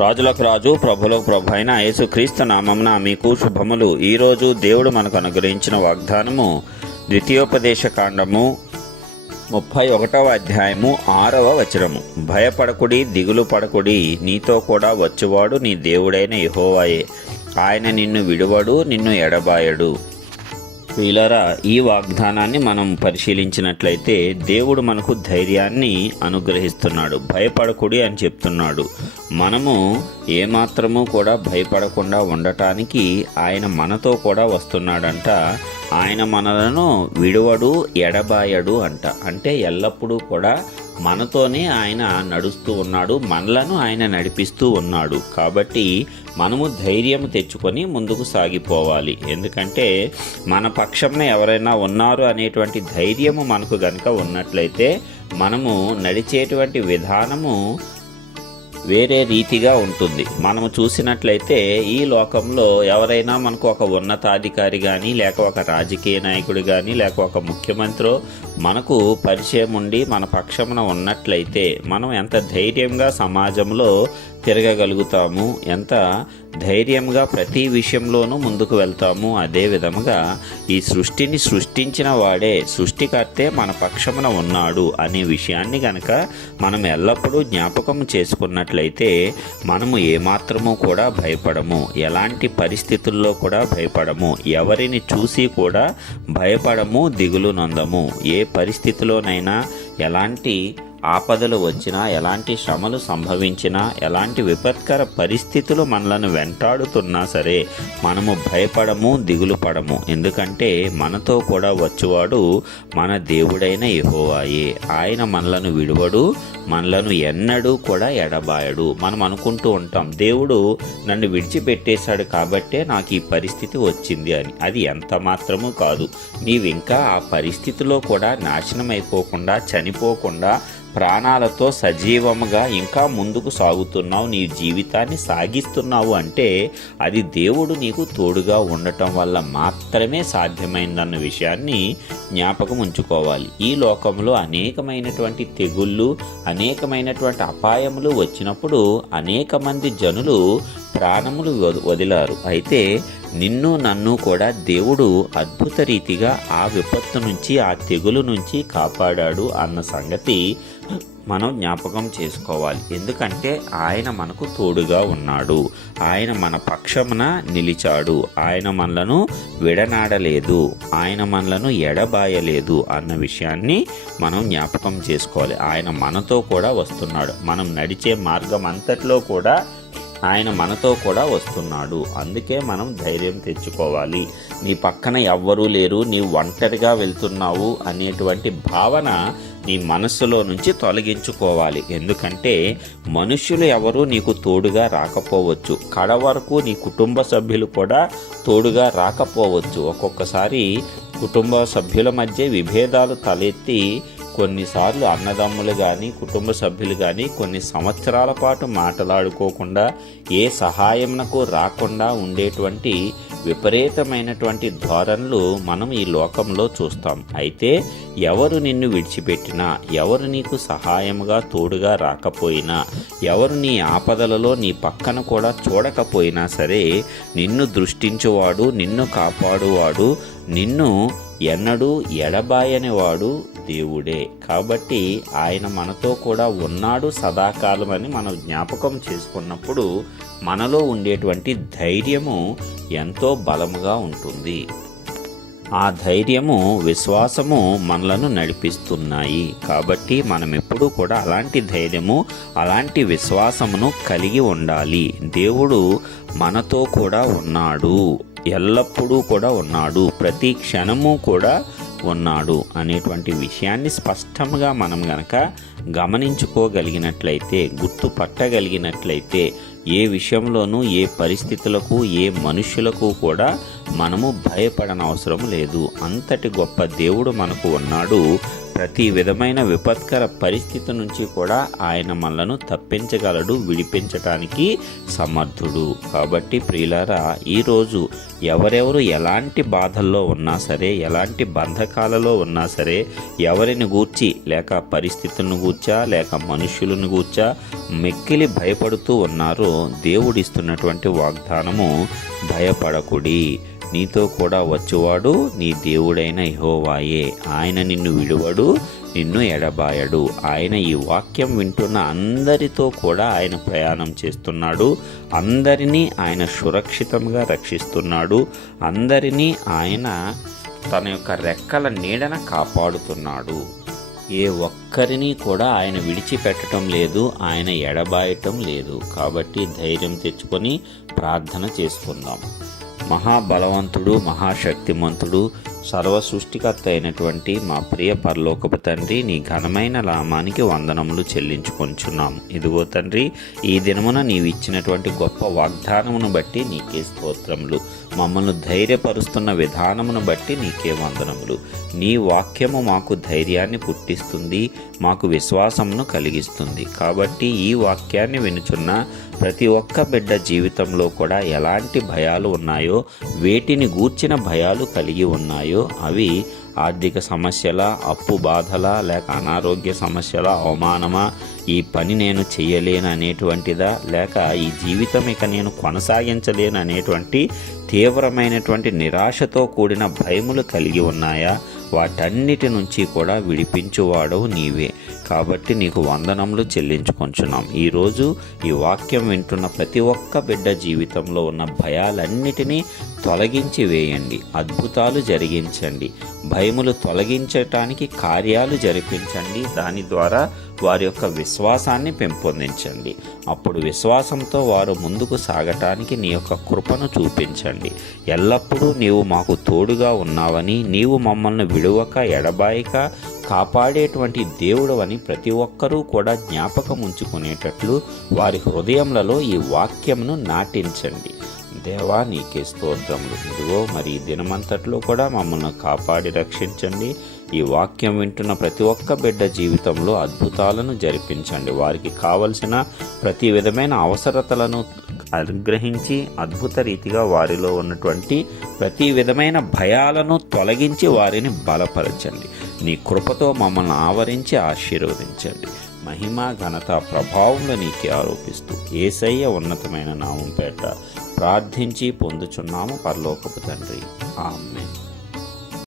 రాజులకు రాజు ప్రభులకు ప్రభు అయిన యేసుక్రీస్తు నామమున మీకు శుభములు. ఈరోజు దేవుడు మనకు అనుగ్రహించిన వాగ్దానము ద్వితీయోపదేశ కాండము 31వ అధ్యాయము 6వ వచనము. భయపడకుడి, దిగులు పడకుడి, నీతో కూడా వచ్చువాడు నీ దేవుడైన యెహోవాయే. ఆయన నిన్ను విడువడు, నిన్ను ఎడబాయడు. వీళ్ళరా, ఈ వాగ్దానాన్ని మనం పరిశీలించినట్లయితే దేవుడు మనకు ధైర్యాన్ని అనుగ్రహిస్తున్నాడు. భయపడకుడి అని చెప్తున్నాడు. మనము ఏమాత్రము కూడా భయపడకుండా ఉండటానికి ఆయన మనతో కూడా వస్తున్నాడంట. ఆయన మనలను విడువడు, ఎడబాయడు అంట. అంటే ఎల్లప్పుడూ కూడా మనతోనే ఆయన నడుస్తూ ఉన్నాడు, మనలను ఆయన నడిపిస్తూ ఉన్నాడు. కాబట్టి మనము ధైర్యం తెచ్చుకొని ముందుకు సాగిపోవాలి. ఎందుకంటే మన పక్షంన ఎవరైనా ఉన్నారు అనేటువంటి ధైర్యము మనకు గనుక ఉన్నట్లయితే మనము నడిచేటువంటి విధానము వేరే రీతిగా ఉంటుంది. మనము చూసినట్లయితే ఈ లోకంలో ఎవరైనా మనకు ఒక ఉన్నతాధికారి కానీ, లేక ఒక రాజకీయ నాయకుడు కానీ, లేక ఒక ముఖ్యమంత్రి మనకు పరిచయం ఉండి మన పక్షమున ఉన్నట్లయితే మనం ఎంత ధైర్యంగా సమాజంలో తిరగగలుగుతాము, ఎంత ధైర్యంగా ప్రతి విషయంలోనూ ముందుకు వెళ్తాము. అదే విధముగా ఈ సృష్టిని సృష్టించిన వాడే, సృష్టికర్తే మన పక్షమున ఉన్నాడు అనే విషయాన్ని గనక మనం ఎల్లప్పుడూ జ్ఞాపకం చేసుకున్నట్లయితే మనము ఏమాత్రము కూడా భయపడము, ఎలాంటి పరిస్థితుల్లో కూడా భయపడము, ఎవరిని చూసి కూడా భయపడము, దిగులు నొందము. ఏ పరిస్థితిలోనైనా ఎలాంటి ఆపదలు వచ్చినా, ఎలాంటి శ్రమలు సంభవించినా, ఎలాంటి విపత్కర పరిస్థితులు మనలను వెంటాడుతున్నా సరే మనము భయపడము, దిగులు పడము. ఎందుకంటే మనతో కూడా వచ్చువాడు మన దేవుడైన యెహోవాయే. ఆయన మనలను విడువడు, మనలను ఎన్నడూ కూడా ఎడబాయడు. మనం అనుకుంటూ ఉంటాం, దేవుడు నన్ను విడిచిపెట్టేశాడు కాబట్టే నాకు ఈ పరిస్థితి వచ్చింది అని. అది ఎంత మాత్రమూ కాదు. నీవింకా ఆ పరిస్థితిలో కూడా నాశనం అయిపోకుండా, చనిపోకుండా ప్రాణాలతో సజీవముగా ఇంకా ముందుకు సాగుతున్నావు, నీ జీవితాన్ని సాగిస్తున్నావు అంటే అది దేవుడు నీకు తోడుగా ఉండటం వల్ల మాత్రమే సాధ్యమైందన్న విషయాన్ని జ్ఞాపకం ఉంచుకోవాలి. ఈ లోకంలో అనేకమైనటువంటి తెగుళ్ళు, అనేకమైనటువంటి అపాయములు వచ్చినప్పుడు అనేక మంది జనులు ప్రాణములు వదిలారు. అయితే నిన్ను నన్ను కూడా దేవుడు అద్భుత రీతిగా ఆ విపత్తు నుంచి, ఆ తెగులు నుంచి కాపాడాడు అన్న సంగతి మనం జ్ఞాపకం చేసుకోవాలి. ఎందుకంటే ఆయన మనకు తోడుగా ఉన్నాడు, ఆయన మన పక్షమున నిలిచాడు, ఆయన మనలను విడనాడలేదు, ఆయన మనలను ఎడబాయలేదు అన్న విషయాన్ని మనం జ్ఞాపకం చేసుకోవాలి. ఆయన మనతో కూడా వస్తున్నాడు. మనం నడిచే మార్గం అంతట్లో కూడా ఆయన మనతో కూడా వస్తున్నాడు. అందుకే మనం ధైర్యం తెచ్చుకోవాలి. నీ పక్కన ఎవ్వరూ లేరు, నీవు ఒంటరిగా వెళ్తున్నావు అనేటువంటి భావన నీ మనస్సులో నుంచి తొలగించుకోవాలి. ఎందుకంటే మనుష్యులు ఎవరు నీకు తోడుగా రాకపోవచ్చు, కడ వరకు నీ కుటుంబ సభ్యులు కూడా తోడుగా రాకపోవచ్చు. ఒక్కొక్కసారి కుటుంబ సభ్యుల మధ్య విభేదాలు తలెత్తి కొన్నిసార్లు అన్నదమ్ములు కానీ, కుటుంబ సభ్యులు కానీ కొన్ని సంవత్సరాల పాటు మాట్లాడుకోకుండా, ఏ సహాయంకు రాకుండా ఉండేటువంటి విపరీతమైనటువంటి ధోరణులు మనం ఈ లోకంలో చూస్తాం. అయితే ఎవరు నిన్ను విడిచిపెట్టినా, ఎవరు నీకు సహాయముగా తోడుగా రాకపోయినా, ఎవరు నీ ఆపదలలో నీ పక్కన కూడా చూడకపోయినా సరే నిన్ను దృష్టించువాడు, నిన్ను కాపాడువాడు, నిన్ను ఎన్నడూ ఎడబాయనివాడు దేవుడే. కాబట్టి ఆయన మనతో కూడా ఉన్నాడు సదాకాలం అని మనం జ్ఞాపకం చేసుకున్నప్పుడు మనలో ఉండేటువంటి ధైర్యము ఎంతో బలముగా ఉంటుంది. ఆ ధైర్యము, విశ్వాసము మనలను నడిపిస్తున్నాయి. కాబట్టి మనం ఎప్పుడూ కూడా అలాంటి ధైర్యము, అలాంటి విశ్వాసమును కలిగి ఉండాలి. దేవుడు మనతో కూడా ఉన్నాడు, ఎల్లప్పుడూ కూడా ఉన్నాడు, ప్రతి క్షణము కూడా ఉన్నాడు అనేటువంటి విషయాన్ని స్పష్టంగా మనం గనక గమనించుకోగలిగినట్లయితే, గుర్తుపట్టగలిగినట్లయితే ఏ విషయంలోనూ, ఏ పరిస్థితులకు, ఏ మనుషులకు కూడా మనము భయపడనవసరం లేదు. అంతటి గొప్ప దేవుడు మనకు ఉన్నాడు. ప్రతి విధమైన విపత్కర పరిస్థితి నుంచి కూడా ఆయన మనలను తప్పించగలడు, విడిపించటానికి సమర్థుడు. కాబట్టి ప్రియులారా, ఈరోజు ఎవరెవరు ఎలాంటి బాధల్లో ఉన్నా సరే, ఎలాంటి బంధకాలలో ఉన్నా సరే, ఎవరిని గూర్చి లేక పరిస్థితులను గూర్చా లేక మనుష్యులను గూర్చా మిక్కిలి భయపడుతూ ఉన్నారో దేవుడిస్తున్నటువంటి వాగ్దానము, భయపడకుడి, నీతో కూడా వచ్చువాడు నీ దేవుడైన యెహోవాయే, ఆయన నిన్ను విడువడు, నిన్ను ఎడబాయడు. ఆయన ఈ వాక్యం వింటున్న అందరితో కూడా ఆయన ప్రయాణం చేస్తున్నాడు. అందరినీ ఆయన సురక్షితంగా రక్షిస్తున్నాడు. అందరినీ ఆయన తన యొక్క రెక్కల నీడన కాపాడుతున్నాడు. ఏ ఒక్కరిని కూడా ఆయన విడిచిపెట్టడం లేదు, ఆయన ఎడబాయటం లేదు. కాబట్టి ధైర్యం తెచ్చుకొని ప్రార్థన చేసుకుందాం. మహాబలవంతుడు, మహాశక్తిమంతుడు, సర్వ సృష్టికర్త అయినటువంటి మా ప్రియ పరలోకపు తండ్రి, నీ ఘనమైన నామానికి వందనములు చెల్లించుకొంచున్నాము. ఇదిగో తండ్రి, ఈ దినమున నీవు ఇచ్చినటువంటి గొప్ప వాగ్దానమును బట్టి నీకే స్తోత్రములు. మమ్మల్ని ధైర్యపరుస్తున్న విధానమును బట్టి నీకే వందనములు. నీ వాక్యము మాకు ధైర్యాన్ని పుట్టిస్తుంది, మాకు విశ్వాసమును కలిగిస్తుంది. కాబట్టి ఈ వాక్యాన్ని వినుచున్న ప్రతి ఒక్క బిడ్డ జీవితంలో కూడా ఎలాంటి భయాలు ఉన్నాయో, వేటిని గూర్చిన భయాలు కలిగి ఉన్నాయో, అవి ఆర్థిక సమస్యల, అప్పు బాధల, లేక అనారోగ్య సమస్యల, అవమానమా, ఈ పని నేను చేయలేను అనేటువంటిదా, లేక ఈ జీవితం ఇక నేను కొనసాగించలేను అనేటువంటి తీవ్రమైనటువంటి నిరాశతో కూడిన భయములు కలిగి ఉన్నాయా, వాటన్నిటి నుంచి కూడా విడిపించువాడవు నీవే. కాబట్టి నీకు వందనములు చెల్లించుకొంచున్నాం. ఈరోజు ఈ వాక్యం వింటున్న ప్రతి ఒక్క బిడ్డ జీవితంలో ఉన్న భయాలన్నిటినీ తొలగించి వేయండి, అద్భుతాలు జరిగించండి, భయములు తొలగించటానికి కార్యాలు జరిపించండి. దాని ద్వారా వారి యొక్క విశ్వాసాన్ని పెంపొందించండి. అప్పుడు విశ్వాసంతో వారు ముందుకు సాగటానికి నీ యొక్క కృపను చూపించండి. ఎల్లప్పుడూ నీవు మాకు తోడుగా ఉన్నావని, నీవు మమ్మల్ని విడువక ఎడబాయక కాపాడేటువంటి దేవుడు అని ప్రతి ఒక్కరూ కూడా జ్ఞాపకం ఉంచుకునేటట్లు వారి హృదయములలో ఈ వాక్యమును నాటించండి. దేవా, నీకే స్తోత్రములు. ఇదిగో మరి ఈ దినమంతట్లో కూడా మమ్మల్ని కాపాడి రక్షించండి. ఈ వాక్యం వింటున్న ప్రతి ఒక్క బిడ్డ జీవితంలో అద్భుతాలను జరిపించండి. వారికి కావలసిన ప్రతి విధమైన అవసరతలను అనుగ్రహించి అద్భుత రీతిగా వారిలో ఉన్నటువంటి ప్రతి విధమైన భయాలను తొలగించి వారిని బలపరచండి. నీ కృపతో మమ్మల్ని ఆవరించి ఆశీర్వదించండి. మహిమ, ఘనత, ప్రభావంలో నీకే ఆరోపిస్తూ యేసయ్య ఉన్నతమైన నామం పేట ప్రార్థించి పొందుచున్నాము పరలోకపు తండ్రి. ఆమేన్.